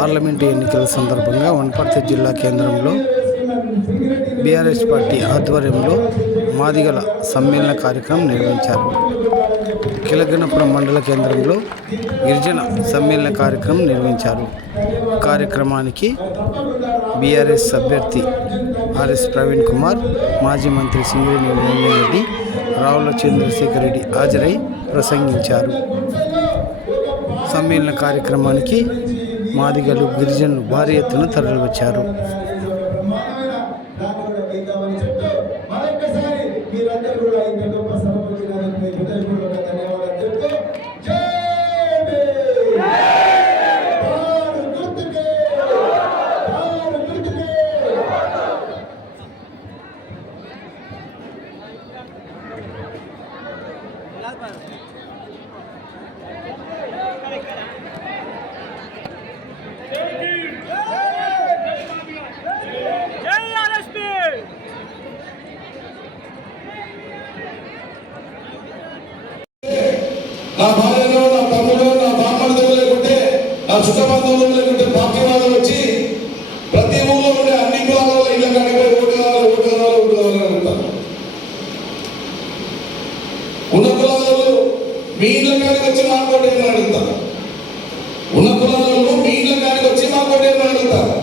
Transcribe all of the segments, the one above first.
Parliament ఎన్నికల సందర్భంగా వనపర్తి జిల్లా కేంద్రంలో బీఆర్ఎస్ పార్టీ ఆధ్వర్యంలో మాదిగల సమ్మేళన కార్యక్రమం నిర్వహించారు. కిలగనపురం మండల కేంద్రంలో గిరిజన సమ్మేళన కార్యక్రమం నిర్వహించారు. కార్యక్రమానికి బీఆర్ఎస్ అభ్యర్థి ఆర్ఎస్ ప్రవీణ్ కుమార్, మాజీ మంత్రి సింగిరెడ్డి నిరంజన్ రెడ్డి, రావుల చంద్రశేఖర్ రెడ్డి హాజరై ప్రసంగించారు. సమ్మేళన కార్యక్రమానికి మాదిగలు, గిరిజనులు భారీ ఎత్తున తరలివచ్చారు. నా భార్యలో, నా తమ్ముడు, నా బామ్మడితో లేకుంటే, నా చుట్టబంధువులు లేకుంటే పార్టీ వాళ్ళు వచ్చి ప్రతి ఊళ్ళో ఉండే అన్ని కులాల ఇళ్ళ కాడిపోయి ఓటు కావాలి అడుగుతారు. ఉన్న కులాలలో మీ ఇళ్ళ కాడికి వచ్చి మా కోటేమని అడుగుతారు. ఉన్న కులాలలో మీ ఇళ్ళ కాడికి వచ్చి మా కోటేమని అడుగుతారు.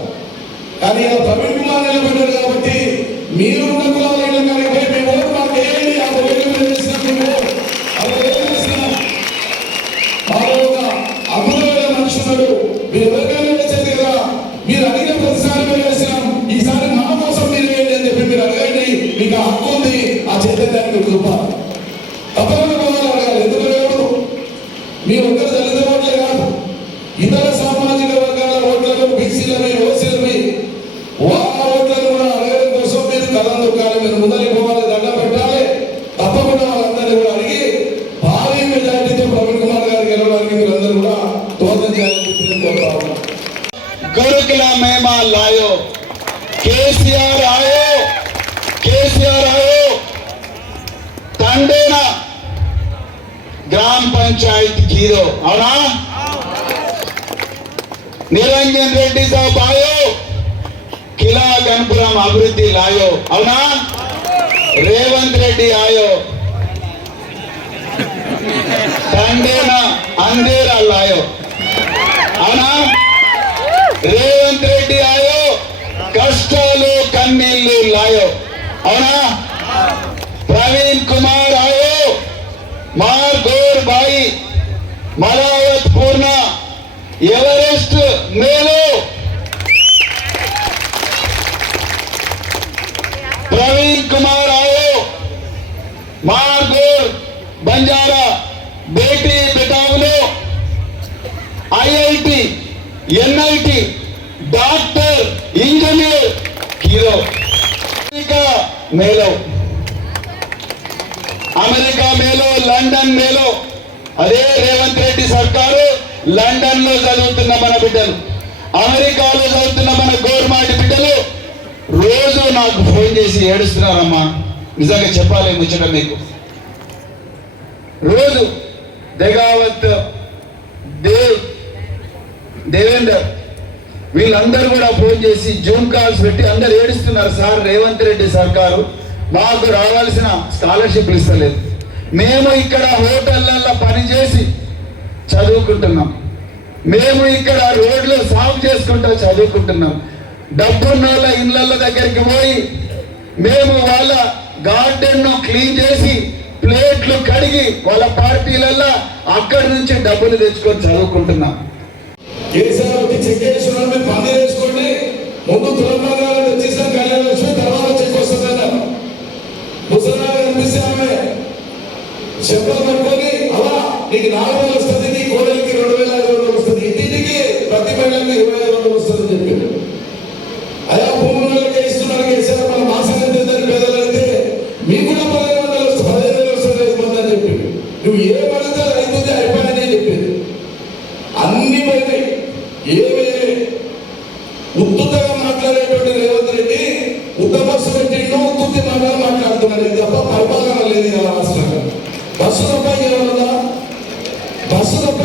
కానీ ఇలా ప్రవీణ్ కుమార్ నిలబడ్డాడు కాబట్టి మీరు ఉన్న కులాల ఇళ్ళ కాడికి పోయి మీ ఓటు మాకు వేయండి, ఆ ఓటు చేసినా అమూల్యమైన మనుషులు మీరు ఎవరికైనా వేసేది కదా, మీరు అడిగిన ప్రతిసారి మేము వేసినాం, ఈసారి మా కోసం మీరు వేయండి అని చెప్పి మీరు అడగండి. మీకు ఆ హక్కు ఉంది, ఆ చైతన్యానికి చూపాలి. తప్పకుండా అడగాలి. ఎందుకు లేవు? మీ ఒక్కరు దళిత ఓట్లే కాదు, ఇతర సామాజిక వర్గాల ఓట్లను, బీసీలవి, ఓసీలవి వాళ్ళ ఓట్లను కూడా అడగడం కోసం మీరు కలం దొక్కాలి, మీరు ముందరికి పోవాలి, దండ పెట్టాలి. తప్పకుండా వాళ్ళందరినీ కూడా అడిగి భారీ మెజార్టీతో ప్రవీణ్ కుమార్ గారు గెలవడానికి మీరందరూ కూడా దోహదం చేయాలని కోరుతా ఉన్నాం. गुरुकुल मेहमान लायो, केसीआर आयो తండేన గ్రామ పంచాయత్ हीरो అవునా? నిరంజన్ రెడ్డి సాబ్ ఆయో, కిలా గణపురం అభివృద్ధి లాయో అవునా? రేవంత్ రెడ్డి ఆయో, తండేన అందేరా లాయో అవునా? రేవంత్ రెడ్డి ఆయో, కష్టాలు కన్నీళ్లు లాయో అవునా? ప్రవీణ్ కుమార్ ఆయో, మార్ గోర్ భాई, మలావత్ పూర్ణ, ఎవరెస్ట్ మేలో. ప్రవీణ్ కుమార్ ఆయో, మార్ గోర్ బంజారా, బేటీ బెటావులో, IIT, NIT, doctor, engineer, hero. America మేలో, లండన్ మేలో. అదే రేవంత్ రెడ్డి సర్కారు లండన్ లో చదువుతున్న మన బిడ్డలు, అమెరికాలో చదువుతున్న మన గోర్మాటి బిడ్డలు రోజు నాకు ఫోన్ చేసి ఏడుస్తున్నారమ్మా. నిజంగా చెప్పాలి ముచ్చట మీకు. రోజు దెగావత్, దేవేందర్ వీళ్ళందరూ కూడా ఫోన్ చేసి జూమ్ కాల్స్ పెట్టి అందరు ఏడుస్తున్నారు. సార్, రేవంత్ రెడ్డి సర్కారు మాకు రావాల్సిన స్కాలర్షిప్లు ఇస్తలేదు. మేము ఇక్కడ హోటళ్లలో పనిచేసి చదువుకుంటున్నాం, మేము ఇక్కడ రోడ్లు సాగు చేసుకుంటూ చదువుకుంటున్నాం. డబ్బున్న వాళ్ళ ఇళ్ళ దగ్గరికి పోయి మేము వాళ్ళ గార్డెన్ క్లీన్ చేసి ప్లేట్లు కడిగి వాళ్ళ పార్టీలలో అక్కడి నుంచి డబ్బులు తెచ్చుకొని చదువుకుంటున్నాం. కేసీఆర్ చెక్ చేసుకున్నాను, మీరు పని చేసుకోండి, ముందు తులమాగాలు తెచ్చేసాం, కళ్యాణ లక్ష్మి తర్వాత చెక్ వస్తుందన్నారు. ముసలాగా కనిపిస్తే ఆమె శబ్దం పట్టుకొని అలా నీకు 4 వేలు వస్తుంది, నీ కోడలికి 2,500 వస్తుంది, ఇంటికి ప్రతి మహిళకి 25,000 వస్తుందని చెప్పి అయా భూములకే ఇస్తున్నారు. కేసీఆర్ మన మాసం ఎంత పేదలు అయితే మీకు కూడా 15,000 వస్తుంది, 15,000 వస్తుంది, 5,000 అని చెప్పి నువ్వు ఏ పడితే రైతుంది అయిపోయిందని చెప్పింది. అన్ని పోయినాయి, ఏమి ఉత్తుగా మాట్లాడేటువంటి రేవంత్ రెడ్డి ఉత్తబస్సు పెట్టిండు, ఉత్తుత్తి మాటలు మాట్లాడుతున్నాడు. ఇది తప్ప పరిపాలన లేదు ఇలా రాష్ట్రంలో. బస్సు తప్ప బస్సు తప్ప